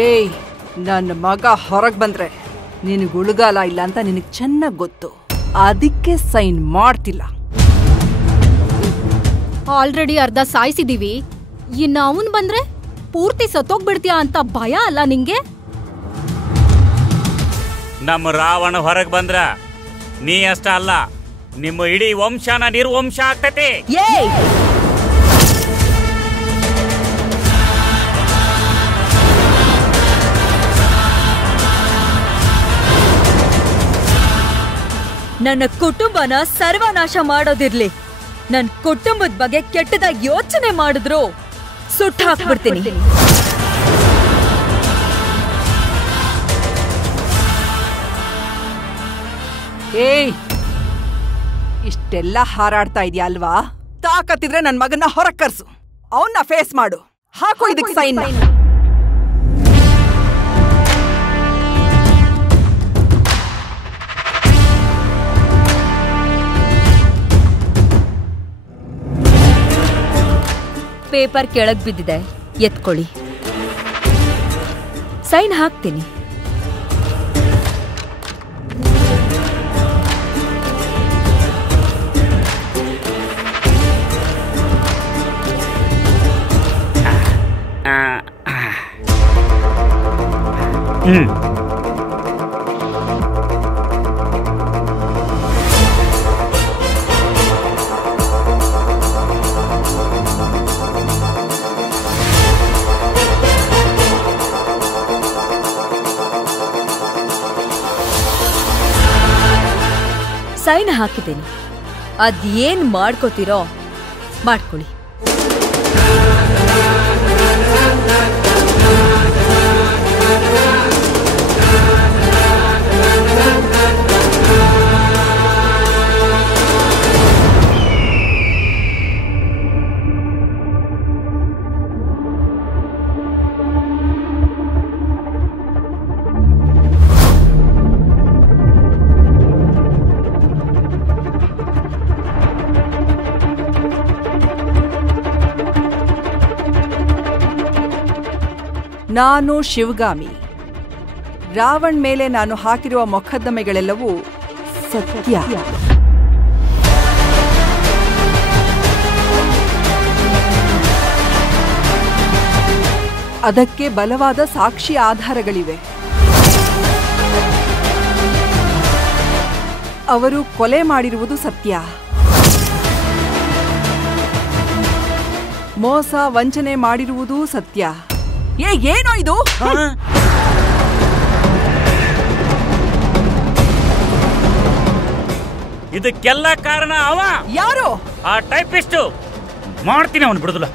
ಏಯ್, ನನ್ನ ಮಗ ಹೊರಗೆ ಬಂದ್ರೆ ನಿನಗೆ ಉಳುಗಾಲ ಇಲ್ಲ ಅಂತ ನಿನಗೆ ಚೆನ್ನಾಗಿ ಗೊತ್ತು. ಅದಕ್ಕೆ ಸೈನ್ ಮಾಡ್ತಿಲ್ಲ. ಆಲ್ರೆಡಿ ಅರ್ಧ ಸಾಯಿಸಿದೀವಿ. ಇನ್ನು ಅವನ್ ಬಂದ್ರೆ ಪೂರ್ತಿ ಸತ್ತೋಗ್ಬಿಡ್ತೀಯಾ ಅಂತ ಭಯ ಅಲ್ಲ ನಿಂಗೆ? ನಮ್ಮ ರಾವಣ ಹೊರಗೆ ಬಂದ್ರ ನೀ ಅಷ್ಟ ಅಲ್ಲ, ನಿಮ್ಮ ಇಡೀ ವಂಶನ ನಿರ್ವಂಶ ಆಗ್ತೈತಿ. ನನ್ನ ಕುಟುಂಬನ ಸರ್ವನಾಶ ಮಾಡೋದಿರ್ಲಿ, ನನ್ನ ಕುಟುಂಬದ ಬಗ್ಗೆ ಕೆಟ್ಟದಾಗಿ ಯೋಚನೆ ಮಾಡಿದ್ರು ಸುಟ್ಟು ಹಾಕ್ಬಿಡ್ತೀನಿ. ಏಯ್, ಇಷ್ಟೆಲ್ಲ ಹಾರಾಡ್ತಾ ಇದೆಯಾ ಅಲ್ವಾ? ತಾಕತ್ತಿದ್ರೆ ನನ್ನ ಮಗನ್ನ ಹೊರಗೆ ಕರ್ಸು, ಅವನ್ನ ಫೇಸ್ ಮಾಡು. ಹಾಕು ಇದಕ್ಕೆ ಸೈನ್. ಪೇಪರ್ ಕೆಳಗ್ ಬಿದ್ದಿದೆ, ಎತ್ಕೊಳ್ಳಿ. ಸೈನ್ ಹಾಕ್ತೀನಿ. ಸೈನ್ ಹಾಕಿದ್ದೀನಿ. ಅದೇನ್ ಮಾಡ್ಕೋತೀರೋ ಮಾಡ್ಕೊಳ್ಳಿ. ನಾನು ಶಿವಗಾಮಿ. ರಾವಣ್ ಮೇಲೆ ನಾನು ಹಾಕಿರುವ ಮೊಕದ್ದಮೆಗಳೆಲ್ಲವೂ ಸತ್ಯ. ಅದಕ್ಕೆ ಬಲವಾದ ಸಾಕ್ಷಿ ಆಧಾರಗಳಿವೆ. ಅವರು ಕೊಲೆ ಮಾಡಿರುವುದು ಸತ್ಯ. ಮೋಸ ವಂಚನೆ ಮಾಡಿರುವುದೂ ಸತ್ಯ. ಏನೋ ಇದು? ಇದಕ್ಕೆಲ್ಲ ಕಾರಣ ಅವ. ಯಾರು? ಆ ಟೈಪಿಸ್ಟು. ಮಾಡ್ತೀನಿ ಅವನು ಬಿಡುದಿಲ್ಲ.